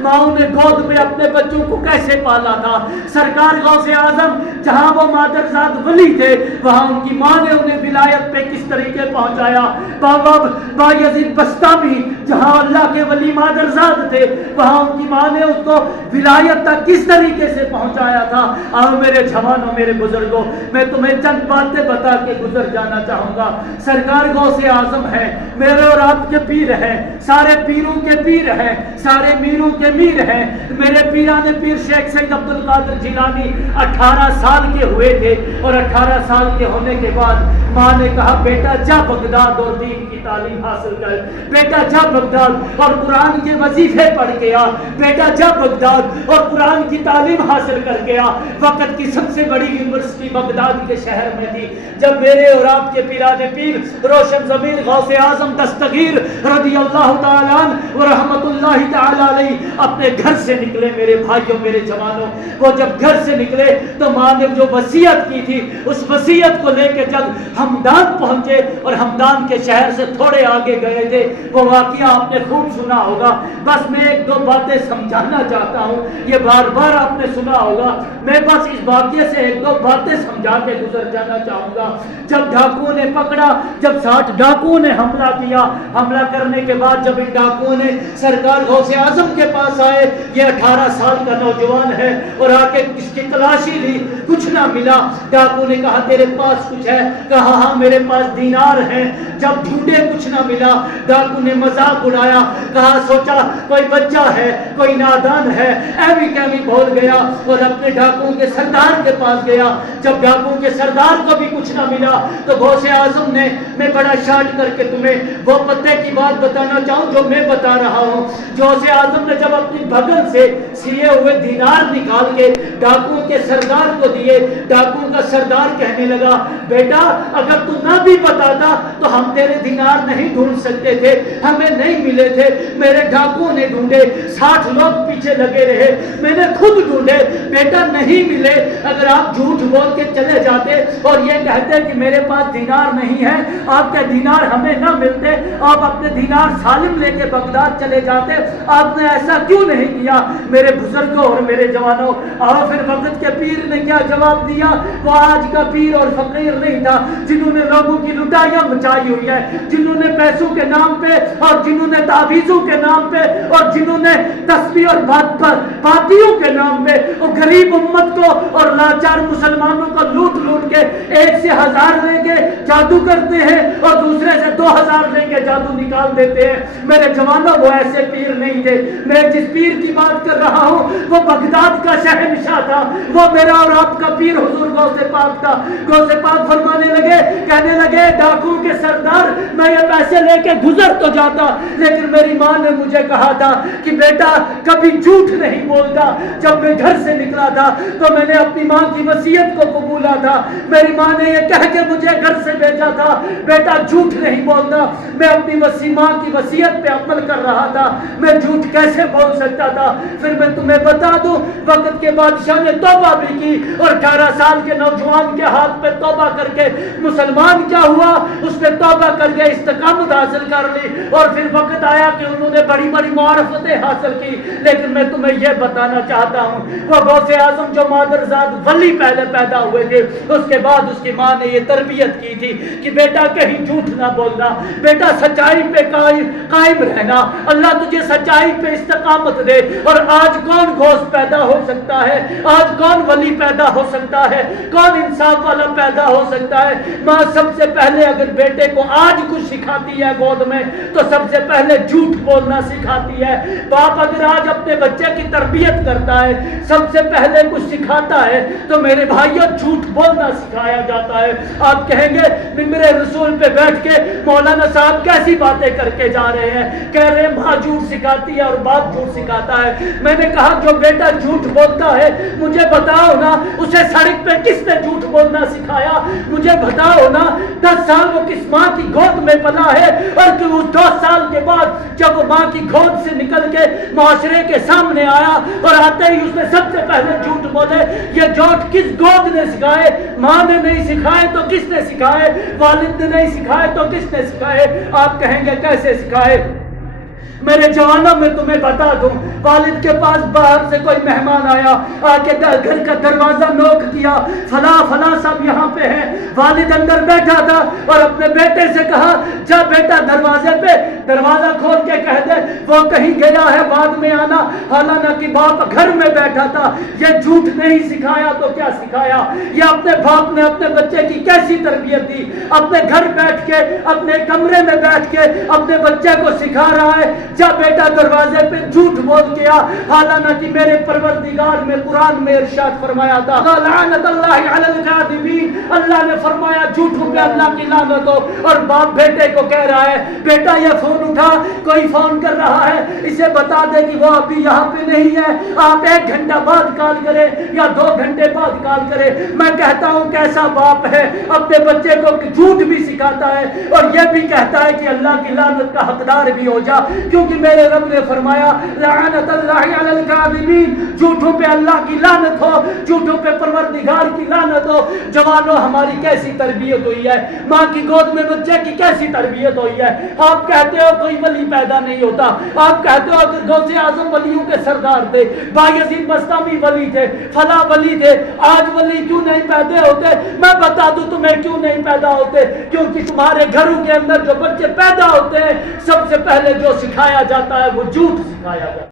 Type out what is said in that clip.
माओ ने गोद में अपने बच्चों को कैसे पाला था। सरकार गौसे आजम जहां वो मादरजाद वली थे, वहां उनकी माँ ने उन्हें विलायत पे किस तरीके पहुंचाया। बाबा बायजीद बस्तामी जहां अल्लाह के वली मादरजाद थे, वहां उनकी माँ ने उसको विलायत तक किस तरीके से पहुंचाया था। आओ मेरे जवानों, मेरे बुजुर्गों, मैं तुम्हें चंद बातें बता के गुजर जाना चाहूंगा। सरकार गौसे आजम है, मेरे और आपके पीर है, सारे पीरों के पीर है, सारे मीरों के मीर है। मेरे पीराने पीर शेख सैयद अब्दुल कादिर जिलानी 18 साल के हुए थे और 18 साल के होने के बाद माँ ने कहा, बेटा जा बगदाद और दीन की तालीम हासिल कर, बेटा जा बगदाद और कुरान के वजीफे पढ़ के आ, बेटा जा बगदाद और कुरान की तालीम हासिल करके आ। वक्त की सबसे बड़ी यूनिवर्सिटी बगदाद के शहर में थी। जब मेरे और आपके पीराने पीर रोशन ज़मीर गौसे आजम दस्तगीर रज़ी अल्लाह ताला अन्हु व रहमतुल्लाहि ताला अलैहि अपने घर से निकले, मेरे भाइयों, मेरे जवानों, वो जब घर से निकले तो माँ ने जो वसीयत की थी, उस वसीयत को लेकर जब हमदान पहुंचे और हमदान के शहर से थोड़े आगे गए थे, वो वाकया आपने खूब सुना होगा। बस मैं एक दो बातें समझाना चाहता हूँ, ये बार बार आपने सुना होगा, मैं बस इस वाकये से एक दो बातें समझा के गुजर जाना चाहूंगा। जब डाकुओं ने पकड़ा, जब 60 डाकुओं ने हमला किया, हमला करने के बाद जब इन डाकुओं ने सरकार गौसे आजम के पास आए, ये 18 साल का नौजवान है, और आके इसकी तलाशी ली, कुछ ना मिला। डाकू ने कहा, तेरे पास कुछ है? कहा, हाँ मेरे पास दीनार हैं। जब ढूंढे कुछ ना मिला, डाकू ने मजाक उड़ाया, कहा सोचा कोई बच्चा है, कोई नादान है, ऐवी कैवी बोल गया और अपने डाकुओं के सरदार के पास गया। जब डाकुओं के सरदार को भी कुछ ना मिला तो गौसे आजम ने, मैं बड़ा शार्ट करके तुम्हें वो पते की बात बताना चाहूं जो मैं बता रहा हूं। गौसे आजम ने जब अपनी भगन से सिए हुए दीनार निकाल के डाकुओं के सरदार को दिए, डाकुओं का सरदार कहने लगा, बेटा अगर तू ना भी बताता तो हम तेरे दीनार नहीं ढूंढ सकते थे, हमें नहीं मिले थे, मेरे डाकुओं ने ढूंढे, 60 लोग पीछे लगे रहे, मैंने खुद ढूंढे, बेटा नहीं मिले। अगर आप झूठ बोल के चले जाते और ये कहते कि मेरे पास दीनार नहीं है, आपके दीनार हमें ना मिलते, आप अपने दीनार सालिम लेके बगदाद चले जाते, आपने ऐसा क्यों नहीं किया? मेरे बुजुर्गों और मेरे जवानों, आओ फिर वक्त के पीर ने क्या जवाब दिया। वो आज का पीर और फकीर नहीं था जिन्होंने लोगों की लुटाइयां मचाई हुई है, जिन्होंने पैसों के नाम पे और जिन्होंने तावीज़ों के नाम पे और जिन्होंने तस्बीह और बातियों के नाम पे वो गरीब उम्मत को और लाचार मुसलमानों को लूट लूट के एक से 1000 लेके जादू करते हैं और दूसरे से 2000 लेके जादू निकाल देते हैं। मेरे जवानों, वो ऐसे पीर नहीं थे। मैं जिस पीर की बात कर रहा हूँ वो बगदाद का शहंशाह था, वो मेरा और आपका पीर हुजूर गौसे पाक था। गौसे पाक फरमाने लगे, कहने लगे, डाकुओं के सरदार, मैं ये पैसे लेके गुजर तो जाता, लेकिन मेरी माँ ने मुझे कहा था कि बेटा कभी झूठ नहीं बोलता। जब मैं घर से निकला था तो मैंने अपनी माँ की वसीयत को कबूला था। मेरी माँ ने ये कह के मुझे घर से भेजा था, बेटा झूठ नहीं बोलता। मैं अपनी माँ की वसीयत पे अमल कर रहा था, मैं झूठ कैसे बोल सकता था? फिर मैं तुम्हें बता दूं, वक्त के बादशाह ने तौबा भी की और 18 साल के नौजवान के हाथ पे तौबा करके मुसलमान क्या हुआ, उसने तौबा करके इस्तिकामत हासिल कर ली और फिर वक्त आया कि उन्होंने बड़ी बड़ी मारफतें हासिल की। लेकिन मैं तुम्हें यह बताना चाहता हूँ, वो गौसे आजम जो मादरजाद वली पहले पैदा हुए थे, उसके बाद उसकी माँ ने ये तरबियत की थी कि बेटा कहीं झूठ ना बोलना, बेटा सच्चाई पे कायम रहना, अल्लाह तुझे सच्चाई पे इस्तिकामत दे। और आज कौन गौस पैदा हो सकता है, आज कौन वली पैदा हो सकता है, कौन इंसाफ वाला पैदा हो सकता है? माँ सबसे पहले अगर बेटे को आज कुछ सिखाती है गोद में तो सबसे पहले झूठ बोलना सिखाती है। बाप अगर आज अपने बच्चे की तरबियत करता है, सबसे पहले कुछ सिखाता है तो मेरे भाइयों झूठ बोलना सिखाया जाता है। आप कहेंगे मिंबरे रसूल पे बैठ के मौलाना साहब कैसी बातें करके जा रहे हैं, कह रहे हैं माँ झूठ सिखाती है और बाप झूठ सिखाता है। मैंने कहा जो बेटा झूठ बोलता है मुझे बताओ ना, उसे सड़क पे किसने झूठ बोलना सिखाया? मुझे बताओ ना, 10 साल वो किस माँ की गोद में पला है और कि उस 2 साल के बाद जब वो माँ की गोद से निकल के माशरे के सामने आया और आते ही उसने सबसे पहले झूठ बोले। ये झूठ किस गोद ने सिखाए? माँ ने नहीं सिखाए तो किसने सिखाए? वालिद ने नहीं सिखाए तो किसने सिखाए? आप कहेंगे कैसे सिखाए? میرے جوانوں میں تمہیں بتا دوں، والد کے پاس باہر سے کوئی مہمان آیا، آ کے گھر کا دروازہ نوک کیا، فلاں فلاں صاحب یہاں پہ ہیں۔ والد اندر بیٹھا تھا اور اپنے بیٹے سے کہا جا بیٹا دروازے پہ دروازہ کھول کے کہہ دے وہ کہیں گیا ہے بعد میں آنا۔ حالانکہ باپ گھر میں بیٹھا تھا۔ یہ جھوٹ نہیں سکھایا تو کیا سکھایا؟ یہ اپنے باپ نے اپنے بچے کی کیسی تربیت دی؟ اپنے گھر بیٹھ کے، اپنے کمرے میں بیٹھ کے اپنے بچے کو سکھا رہا ہے جا بیٹا دروازے پہ جھوٹ بول گیا۔ حالانکہ میرے پروردگار میں قرآن میں ارشاد فرمایا تھا لعنت اللہ علی الکاذبین، اللہ نے فرمایا جھوٹوں پہ اللہ کی لعنت ہو۔ اور باپ بیٹے کو کہہ رہا ہے بیٹا یہ فون اٹھا، کوئی فون کر رہا ہے، اسے بتا دے کہ وہ ابھی یہاں پہ نہیں ہے، آپ 1 گھنٹہ بعد کال کرے یا 2 گھنٹے بعد کال کرے۔ میں کہتا ہوں کیسا باپ ہے، اپنے بچے کو جھوٹ بھی سکھاتا ہے اور یہ بھی کہتا ہے کہ اللہ کی لعنت کا حقدار بھی ہو جا، کیونکہ میرے رب نے فرمایا لعنت اللہ علی الکاذبین، جھوٹوں پہ اللہ کی لعنت ہو، جھوٹوں پہ پروردگار کی لعنت ہو۔ جوانوں ہماری کیسی تربیت ہوئی ہے، ماں کی گود میں بچے کی کیسی تربیت ہوئی ہے۔ آپ کہتے ہو کوئی ولی پیدا نہیں ہوتا، آپ کہتے ہو کہ غوث اعظم ولیوں کے سردار تھے، بایزید بستامی ولی تھے، فلاں ولی تھے، آج ولی کیوں نہیں پیدا ہوتے؟ میں بتا دوں تمہیں کیوں نہیں پیدا ہوتے، کیونکہ تمہارے گھروں کے اندر جو بچے پیدا ہوتے ہیں سب سے پہلے جو سکھایا جاتا ہے وہ جھوٹ سکھایا جاتا ہے۔